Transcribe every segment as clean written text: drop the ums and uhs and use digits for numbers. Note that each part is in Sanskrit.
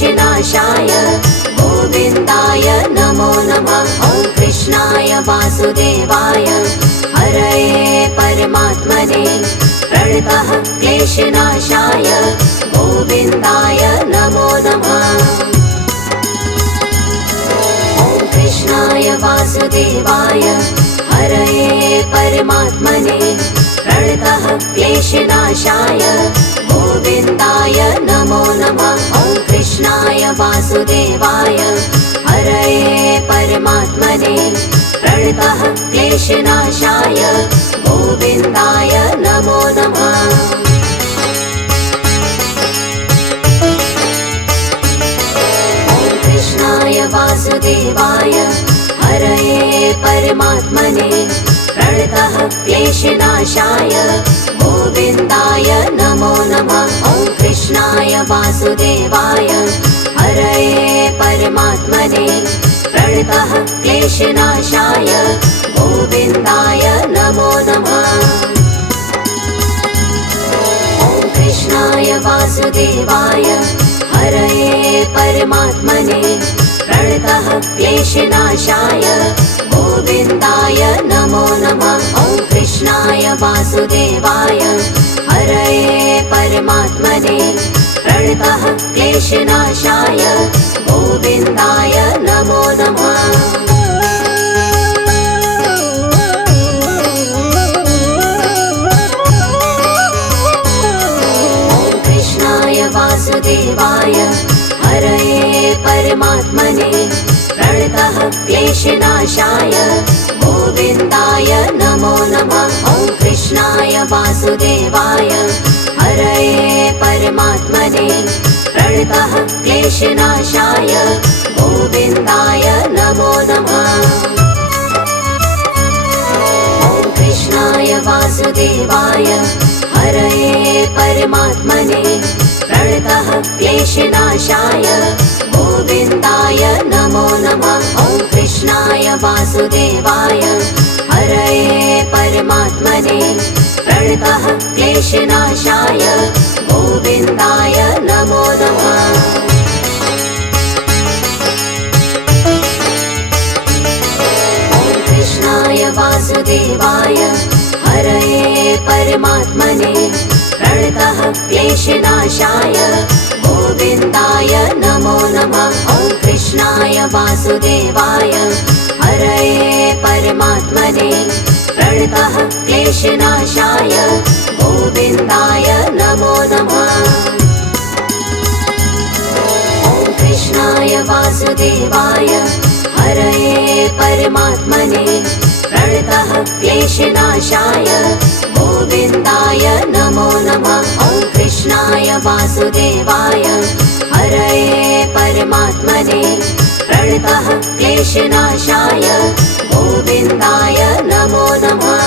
क्लेशनाशाय गोविन्दाय नमो नमः। ॐ कृष्णाय वासुदेवाय हरये परमात्मने प्रणतः क्लेशनाशाय गोविन्दाय नमो नमः। ॐ कृष्णाय वासुदेवाय हरये परमात्मने प्रणतः क्लेशनाशाय गोविन्दाय नमो नमः। ॐ कृष्णाय वासुदेवाय हरये परमात्मने प्रणतः क्लेशनाशाय गोविन्दाय नमो नमः। ॐ कृष्णाय वासुदेवाय हरये परमात्मने प्रणतः क्लेशनाशाय गोविन्दाय नमो नमः। ॐ कृष्णाय वासुदेवाय हरये परमात्मने प्रणतः क्लेशनाशाय गोविन्दाय नमो नमः। ॐ कृष्णाय वासुदेवाय हरये परमात्मने प्रणतः क्लेशनाशाय गोविन्दाय नमो नमः। ॐ कृष्णाय वासुदेवाय हरये परमात्मने प्रणतः क्लेशनाशाय गोविन्दाय नमो नमः। ॐ कृष्णाय वासुदेवाय हरये परमात्मने प्रणतः क्लेशनाशाय गोविन्दाय नमो नमः। ॐ कृष्णाय वासुदेवाय हरये परमात्मने प्रणतः क्लेशनाशाय गोविन्दाय नमो नमः। ॐ कृष्णाय वासुदेवाय हरये परमात्मने प्रणतः क्लेशनाशाय गोविन्दाय नमो नमः। ॐ कृष्णाय वासुदेवाय हरये परमात्मने प्रणतः क्लेशनाशाय गोविन्दाय नमो नमः। ॐ कृष्णाय वासुदेवाय हरये परमात्मने प्रणतः क्लेशनाशाय गोविन्दाय नमो नमः। ॐ कृष्णाय वासुदेवाय हरये परमात्मने प्रणतः क्लेशनाशाय गोविन्दाय नमो नमः। ॐ कृष्णाय वासुदेवाय हरये परमात्मने प्रणतः क्लेशनाशाय गोविन्दाय नमो नमः। ॐ कृष्णाय वासुदेवाय हरये परमात्मने प्रणतः क्लेशनाशाय गोविन्दाय नमो नमः।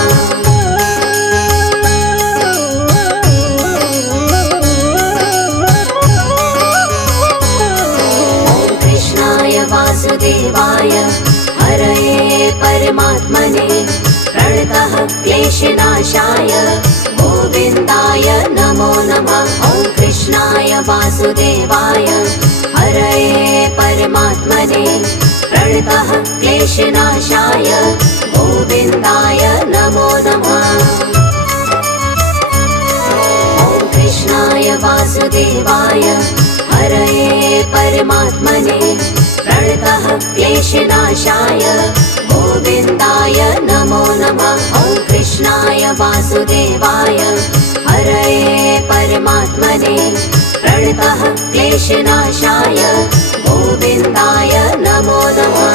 ॐ कृष्णाय वासुदेवाय हरये परमात्मने प्रणतः क्लेशनाशाय गोविन्दाय नमो नमः। ॐ कृष्णाय वासुदेवाय हरये परमात्मने प्रणतः क्लेशनाशाय गोविन्दाय नमो नमः। ॐ कृष्णाय वासुदेवाय हरये परमात्मने प्रणतः क्लेशनाशाय गोविन्दाय नमो नमः। ॐ कृष्णाय वासुदेवाय हरये परमात्मने प्रणतः क्लेशनाशाय गोविन्दाय नमो नमः।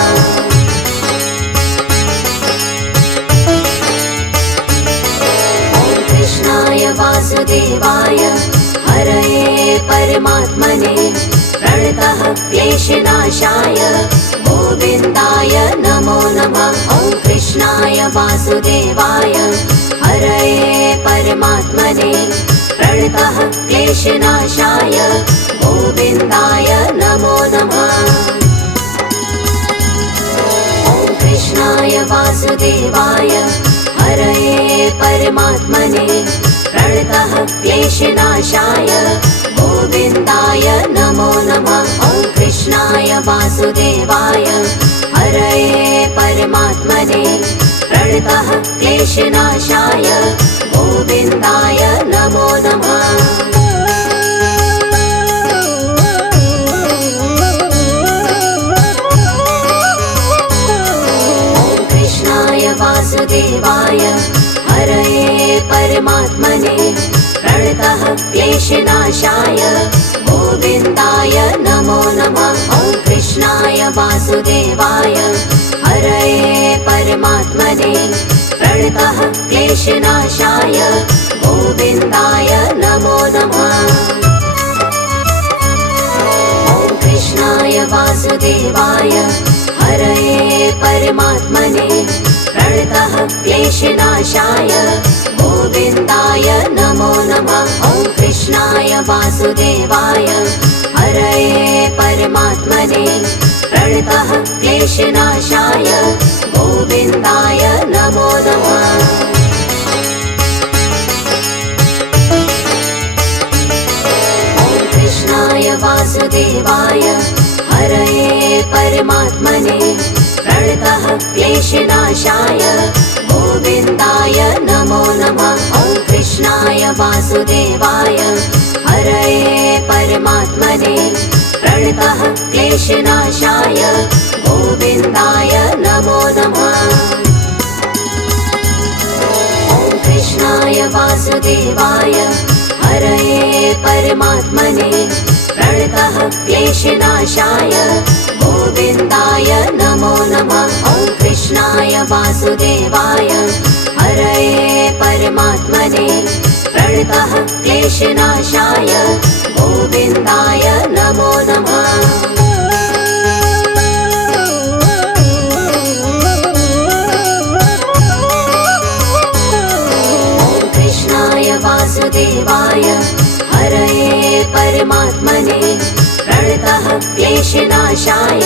ॐ कृष्णाय वासुदेवाय हरये परमात्मने प्रणतः क्लेशनाशाय गोविन्दाय नमो नमः। ॐ कृष्णाय वासुदेवाय हरये परमात्मने प्रणतः क्लेशनाशाय गोविन्दाय नमो नमः। ॐ कृष्णाय वासुदेवाय हरये परमात्मने प्रणतः क्लेशनाशाय गोविन्दाय नमो नमः। ॐ वासुदेवाय हरये परमात्मने प्रणतः क्लेशनाशाय गोविन्दाय नमो नमः। वासुदेवाय हरये परमात्मने प्रणतः क्लेशनाशाय गोविन्दाय नमो नमः। ॐ कृष्णाय वासुदेवाय हरये परमात्मने प्रणतः क्लेशनाशाय गोविन्दाय नमो नमः। ॐ कृष्णाय वासुदेवाय हरये परमात्मने प्रणतः क्लेशनाशाय गोविन्दाय नमो नमः। ॐ कृष्णाय वासुदेवाय हरये परमात्मने प्रणतः क्लेशनाशाय गोविन्दाय नमो नमः। ॐ कृष्णाय वासुदेवाय हरये परमात्मने प्रणतः क्लेशनाशाय गोविन्दाय नमो नमः। ॐ कृष्णाय वासुदेवाय हरये परमात्मने प्रणतः क्लेशनाशाय गोविन्दाय नमो नमः। ॐ कृष्णाय वासुदेवाय हरये परमात्मने प्रणतः क्लेशनाशाय गोविन्दाय नमो नमः। ॐ कृष्णाय वासुदेवाय हरये परमात्मने प्रणतः क्लेशनाशाय गोविन्दाय नमो नमः। ॐ कृष्णाय वासुदेवाय हरये परमात्मने प्रणतः क्लेशनाशाय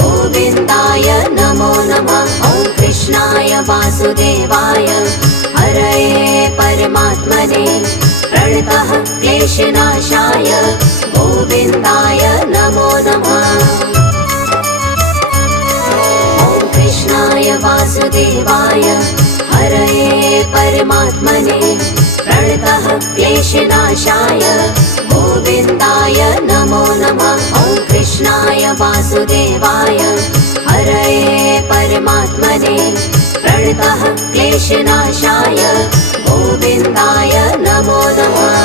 गोविन्दाय नमो नमः। ॐ कृष्णाय वासुदेवाय हरये परमात्मने प्रणतः क्लेशनाशाय गोविन्दाय नमो नमः। ॐ कृष्णाय वासुदेवाय हरये परमात्मने प्रणतः क्लेशनाशाय गोविन्दाय नमो नमः। ॐ कृष्णाय वासुदेवाय हरये परमात्मने प्रणतः क्लेशनाशाय गोविन्दाय नमो नमः।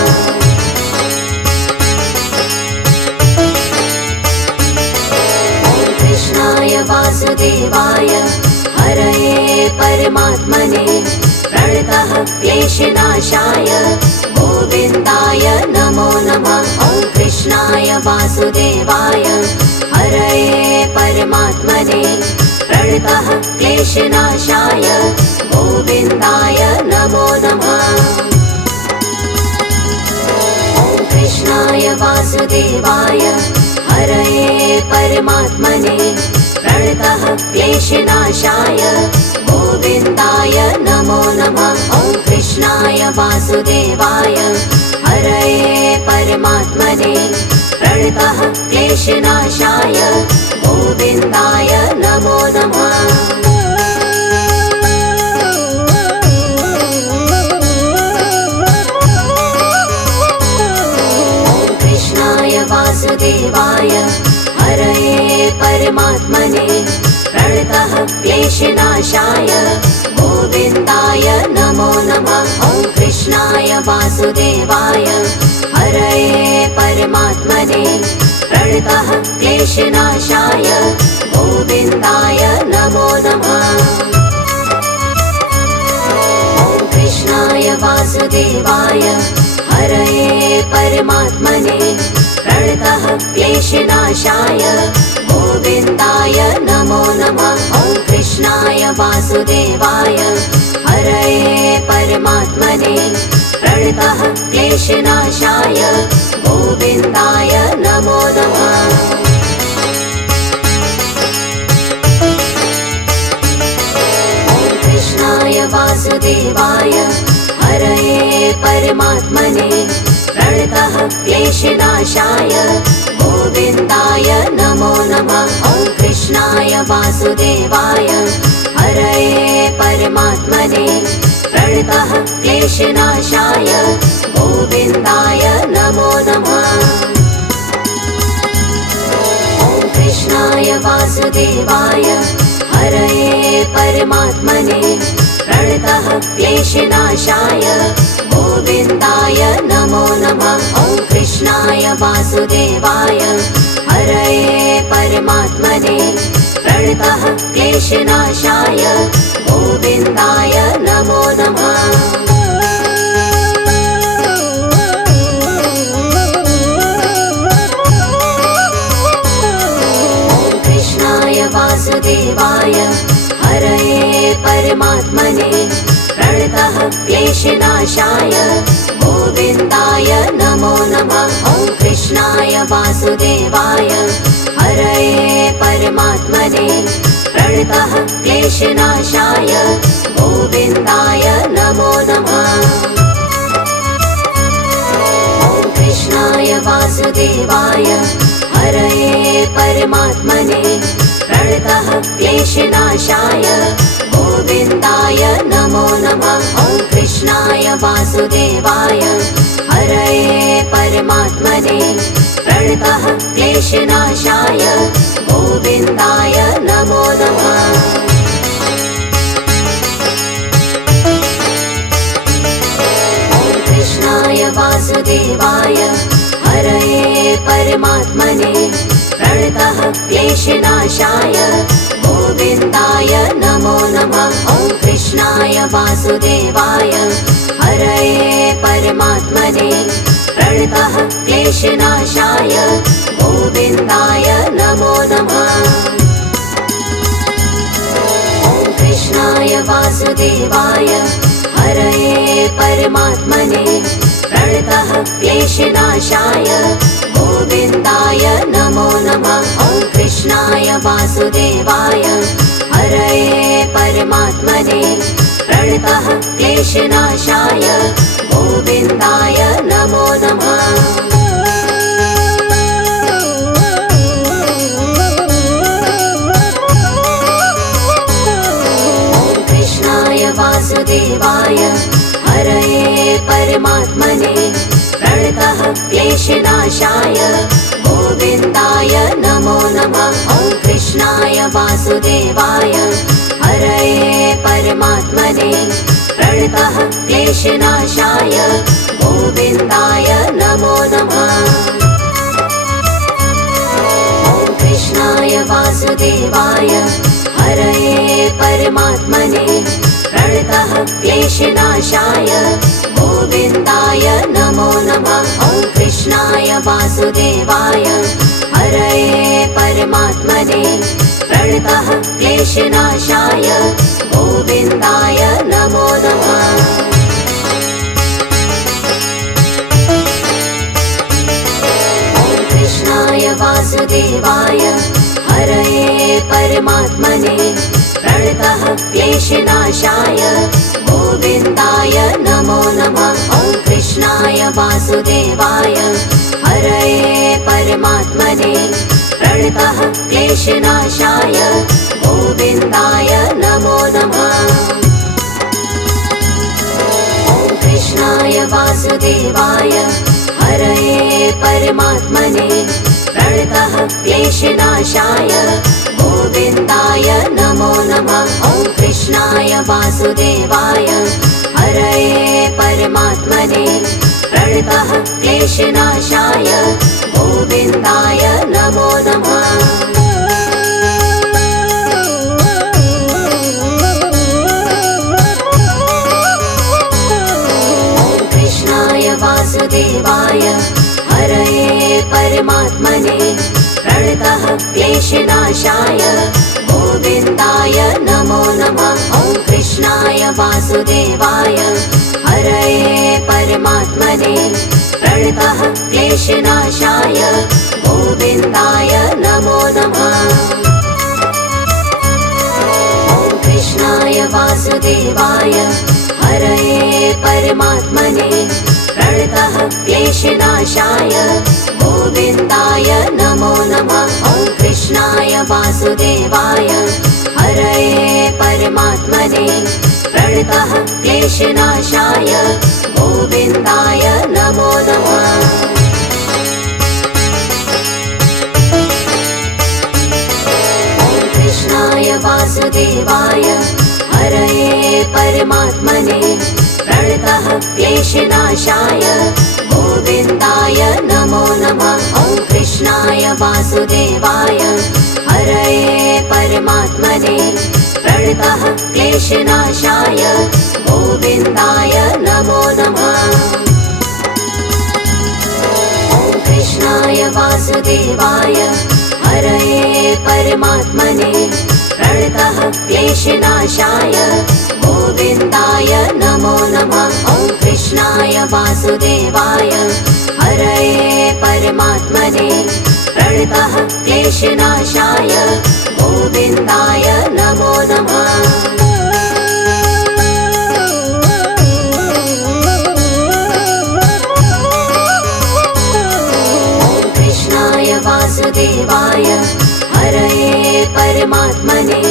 ॐ कृष्णाय वासुदेवाय हरये परमात्मने प्रणतः क्लेशनाशाय गोविन्दाय नमो नमः। ॐ कृष्णाय वासुदेवाय हरये परमात्मने प्रणतः क्लेशनाशाय गोविन्दाय नमो नमः। ॐ कृष्णाय वासुदेवाय हरये परमात्मने प्रणतः क्लेशनाशाय गोविन्दाय नमो नमः। ॐ कृष्णाय वासुदेवाय हरये परमात्मने प्रणतः क्लेशनाशाय गोविन्दाय नमो नमः। ॐ कृष्णाय वासुदेवाय हरये परमात्मने प्रणतः क्लेशनाशाय गोविन्दाय नमो नमः। ॐ कृष्णाय वासुदेवाय हरये परमात्मने प्रणतः क्लेशनाशाय गोविन्दाय नमो नमः। ॐ कृष्णाय वासुदेवाय हरये परमात्मने प्रणतः क्लेशनाशाय गोविन्दाय नमो नमः। ॐ कृष्णाय वासुदेवाय हरये परमात्मने प्रणतः क्लेशनाशाय गोविन्दाय नमो नमः। ॐ कृष्णाय वासुदेवाय हरये परमात्मने प्रणतः क्लेशनाशाय गोविन्दाय नमो नमः। वासुदेवाय हरये परमात्मने प्रणतः क्लेशनाशाय गोविन्दाय नमो नमः। ॐ कृष्णाय वासुदेवाय हरये परमात्मने प्रणतः क्लेशनाशाय गोविन्दाय नमो नमः। ॐ कृष्णाय वासुदेवाय हरये परमात्मने प्रणतः क्लेशनाशाय गोविन्दाय नमो नमः। ॐ कृष्णाय वासुदेवाय हरये परमात्मने प्रणतः क्लेशनाशाय गोविन्दाय नमो नमः। ॐ कृष्णाय वासुदेवाय हरये परमात्मने प्रणतः क्लेशनाशाय गोविन्दाय नमो नमः। ॐ कृष्णाय वासुदेवाय हरये परमात्मने प्रणतः क्लेशनाशाय गोविन्दाय नमो नमः। ॐ कृष्णाय वासुदेवाय हरये परमात्मने प्रणतः क्लेशनाशाय गोविन्दाय नमो नमः। ॐ कृष्णाय वासुदेवाय हरये परमात्मने प्रणतः क्लेशनाशाय गोविन्दाय नमो नमः। ॐ कृष्णाय वासुदेवाय हरये परमात्मने प्रणतः क्लेशनाशाय गोविन्दाय नमो नमः। ॐ कृष्णाय वासुदेवाय हरये परमात्मने प्रणतः क्लेशनाशाय गोविन्दाय नमो नमः। ॐ कृष्णाय वासुदेवाय हरये परमात्मने प्रणतः क्लेशनाशाय गोविन्दाय नमो नमः। ॐ कृष्णाय वासुदेवाय हरये परमात्मने प्रणतः क्लेशनाशाय गोविन्दाय नमो नमः। ॐ कृष्णाय वासुदेवाय हरये परमात्मने प्रणतः क्लेशनाशाय गोविन्दाय नमो नमः। ॐ कृष्णाय वासुदेवाय हरये परमात्मने प्रणतः क्लेशनाशाय गोविन्दाय नमो नमः। ॐ कृष्णाय वासुदेवाय हरये परमात्मने प्रणतः क्लेशनाशाय गोविन्दाय नमो नमः। ॐ कृष्णाय वासुदेवाय हरये परमात्मने प्रणतः क्लेशनाशाय गोविन्दाय नमो नमः। ॐ कृष्णाय वासुदेवाय हरये परमात्मने प्रणतः क्लेशनाशाय गोविन्दाय नमो नमः। ॐ कृष्णाय वासुदेवाय हरये परमात्मने प्रणतः क्लेशनाशाय गोविन्दाय नमो नमः। ॐ कृष्णाय वासुदेवाय हरये परमात्मने प्रणतः क्लेशनाशाय गोविन्दाय नमो नमः। ॐ कृष्णाय वासुदेवाय हरये परमात्मने प्रणतः क्लेशनाशाय गोविन्दाय नमो नमः। ॐ कृष्णाय वासुदेवाय हरये परमात्मने प्रणतः क्लेशनाशाय गोविन्दाय नमो नमः। ॐ कृष्णाय वासुदेवाय हरये परमात्मने प्रणतः क्लेशनाशाय गोविन्दाय नमो नमः। ॐ कृष्णाय वासुदेवाय परमात्मने प्रणतः क्लेशनाशाय गोविन्दाय नमो नमः। कृष्णाय वासुदेवाय हरये परमात्मने प्रणतः क्लेशनाशाय गोविन्दाय नमो नमः। ॐ कृष्णाय वासुदेवाय हरये परमात्मने प्रणतः क्लेशनाशाय गोविन्दाय नमो नमः। ॐ कृष्णाय वासुदेवाय हरये परमात्मने प्रणतः क्लेशनाशाय गोविन्दाय नमो नमः। ॐ कृष्णाय वासुदेवाय हरये परमात्मने प्रणतः क्लेशनाशाय गोविन्दाय नमो नमः। वासुदेवाय हरये परमात्मने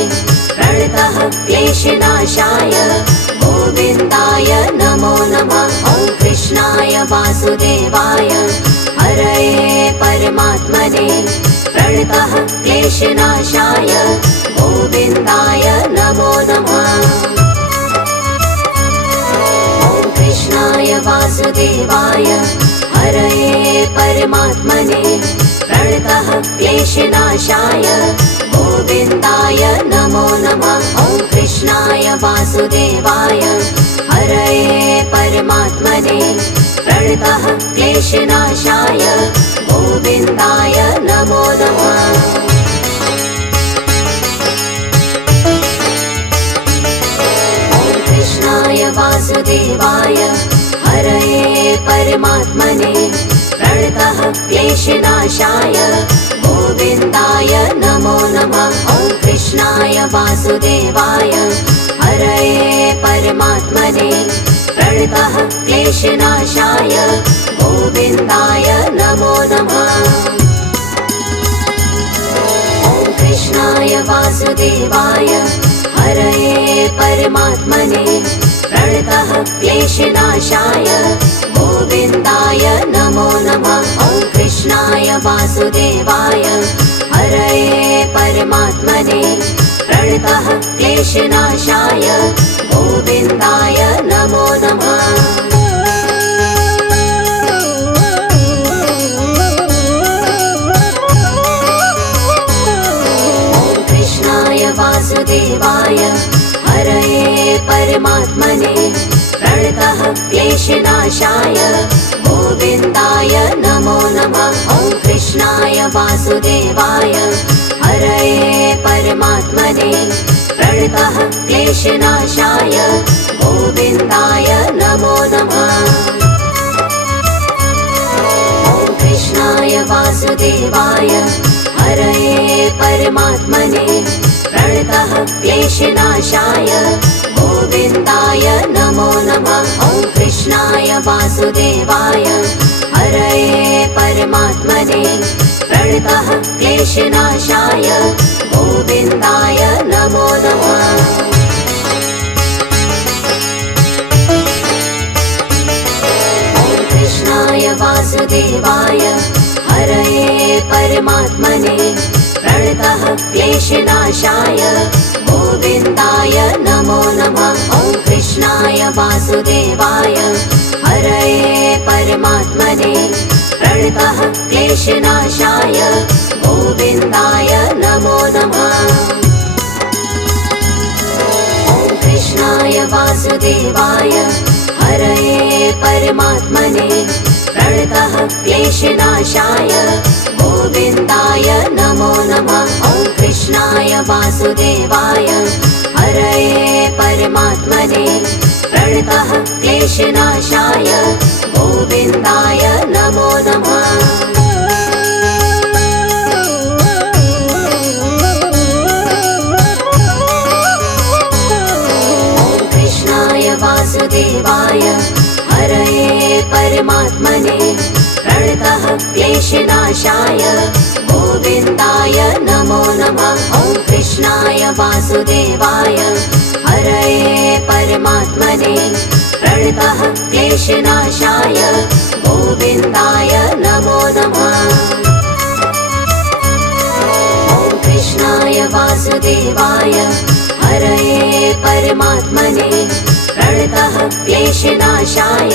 प्रणतः क्लेशनाशाय गोविन्दाय नमो नमः। ॐ कृष्णाय वासुदेवाय हरये परमात्मने प्रणतः क्लेशनाशाय गोविन्दाय नमो नमः। ॐ कृष्णाय वासुदेवाय हरये परमात्मने प्रणतः क्लेशनाशाय गोविन्दाय नमो नमः। ॐ कृष्णाय वासुदेवाय हरये परमात्मने प्रणतः क्लेशनाशाय गोविन्दाय नमो नमः। ॐ कृष्णाय वासुदेवाय हरये परमात्मने प्रणतः क्लेशनाशाय गोविन्दाय नमो नमः। ॐ कृष्णाय वासुदेवाय हरये परमात्मने प्रणतः क्लेशनाशाय गोविन्दाय नमो नमः। ॐ कृष्णाय वासुदेवाय हरये परमात्मने प्रणतः क्लेशनाशाय गोविन्दाय नमो नमः। ॐ कृष्णाय वासुदेवाय हरये परमात्मने प्रणतः क्लेशनाशाय गोविन्दाय नमो नमः। ॐ कृष्णाय वासुदेवाय हरये परमात्मने प्रणतः क्लेशनाशाय गोविन्दाय नमो नमः। ॐ कृष्णाय वासुदेवाय हरये परमात्मने प्रणतः क्लेशनाशाय गोविन्दाय नमो नमः। ॐ कृष्णाय वासुदेवाय हरये परमात्मने प्रणतः क्लेशनाशाय गोविन्दाय नमो नमः। ॐ कृष्णाय वासुदेवाय हरये परमात्मने प्रणतः क्लेशनाशाय गोविन्दाय नमो नमः। ॐ कृष्णाय वासुदेवाय हरये परमात्मने प्रणतः क्लेशनाशाय गोविन्दाय नमो नमः। ॐ कृष्णाय वासुदेवाय हरये परमात्मने प्रणतः क्लेशनाशाय गोविन्दाय नमो नमः। ॐ कृष्णाय वासुदेवाय हरये परमात्मने प्रणतः क्लेशनाशाय गोविन्दाय नमो नमः। ॐ कृष्णाय वासुदेवाय हरये परमात्मने प्रणतः क्लेशनाशाय गोविन्दाय नमो नमः। ॐ कृष्णाय वासुदेवाय हरये परमात्मने प्रणतः क्लेशनाशाय गोविन्दाय नमो नमः। ॐ कृष्णाय वासुदेवाय हरये परमात्मने प्रणतः क्लेशनाशाय गोविन्दाय नमो नमः। ॐ कृष्णाय वासुदेवाय हरये परमात्मने प्रणतः क्लेशनाशाय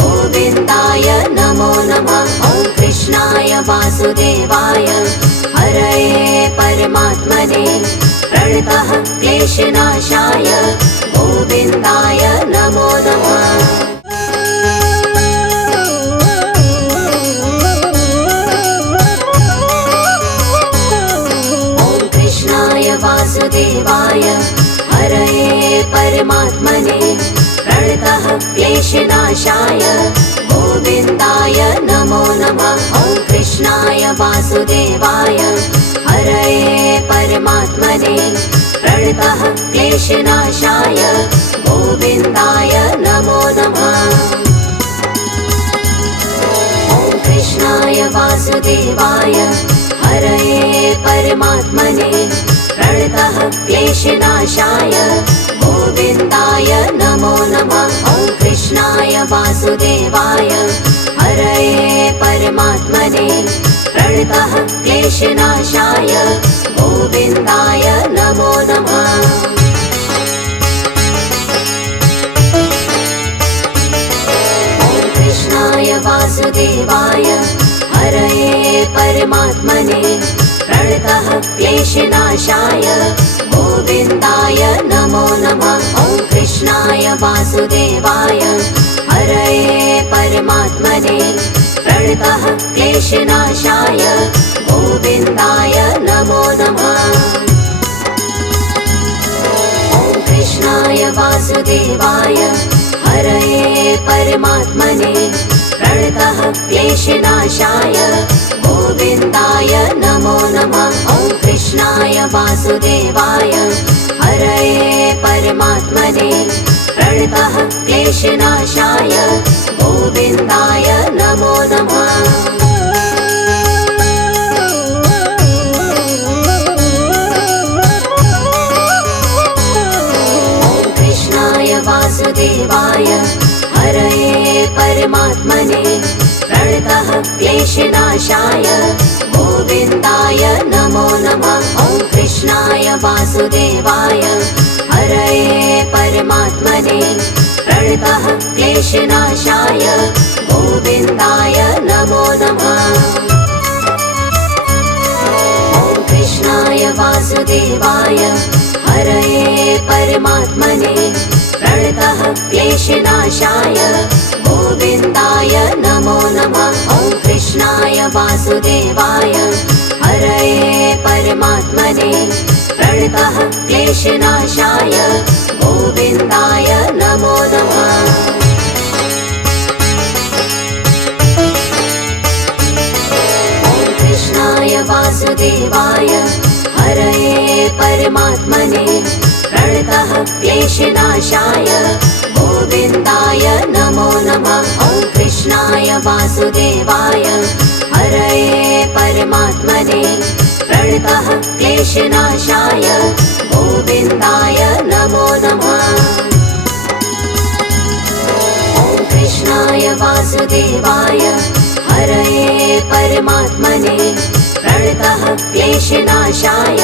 गोविन्दाय नमो नमः। ॐ कृष्णाय वासुदेवाय हरये परमात्मने प्रणतः क्लेशनाशाय गोविन्दाय नमो नमः। ॐ कृष्णाय वासुदेवाय हरये परमात्मने प्रणतः क्लेशनाशाय गोविन्दाय नमो नमः। ॐ कृष्णाय वासुदेवाय हरये परमात्मने प्रणतः क्लेशनाशाय गोविन्दाय नमो नमः। ॐ कृष्णाय वासुदेवाय हरये परमात्मने प्रणतः क्लेशनाशाय गोविन्दाय नमो नमः। ॐ कृष्णाय वासुदेवाय हरये परमात्मने प्रणतः क्लेशनाशाय गोविन्दाय नमो नमः। ॐ कृष्णाय वासुदेवाय हरये परमात्मने प्रणतः क्लेशनाशाय गोविन्दाय नमो नमः। ॐ कृष्णाय वासुदेवाय हरये परमात्मने प्रणतः क्लेशनाशाय गोविन्दाय नमो नमः। ॐ कृष्णाय वासुदेवाय हरये परमात्मने प्रणतः क्लेशनाशाय गोविन्दाय नमो नमः। ॐ कृष्णाय वासुदेवाय हरये परमात्मने प्रणतः क्लेशनाशाय गोविन्दाय नमो नमः। ॐ कृष्णाय वासुदेवाय हरये परमात्मने प्रणतः क्लेशनाशाय गोविन्दाय नमो नमः। ॐ कृष्णाय वासुदेवाय हरये परमात्मने प्रणतः क्लेशनाशाय गोविन्दाय नमो नमः। ॐ कृष्णाय वासुदेवाय हरये परमात्मने प्रणतः क्लेशनाशाय गोविन्दाय नमो नमः। ॐ कृष्णाय वासुदेवाय हरये परमात्मने प्रणतः क्लेशनाशाय गोविन्दाय नमो नमः। ॐ कृष्णाय वासुदेवाय हरये परमात्मने प्रणतः क्लेशनाशाय गोविन्दाय नमो नमः। ॐ कृष्णाय वासुदेवाय हरये परमात्मने प्रणतः क्लेशनाशाय गोविन्दाय नमो नमः। ॐ कृष्णाय वासुदेवाय हरये परमात्मने प्रणतः क्लेशनाशाय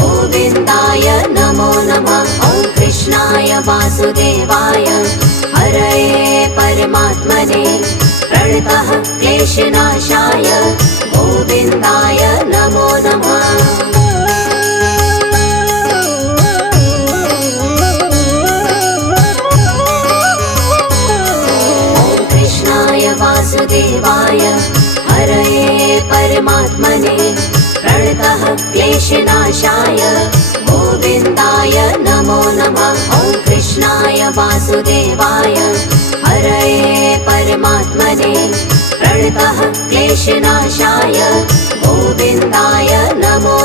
गोविन्दाय नमो नमः। ॐ कृष्णाय वासुदेवाय हरये परमात्मने प्रणतः क्लेशनाशाय गोविन्दाय नमो नमः। ॐ कृष्णाय वासुदेवाय हरये परमात्मने प्रणतः क्लेशनाशाय गोविन्दाय नमो नमः। ॐ कृष्णाय वासुदेवाय हरये परमात्मने प्रणतः क्लेशनाशाय गोविन्दाय नमो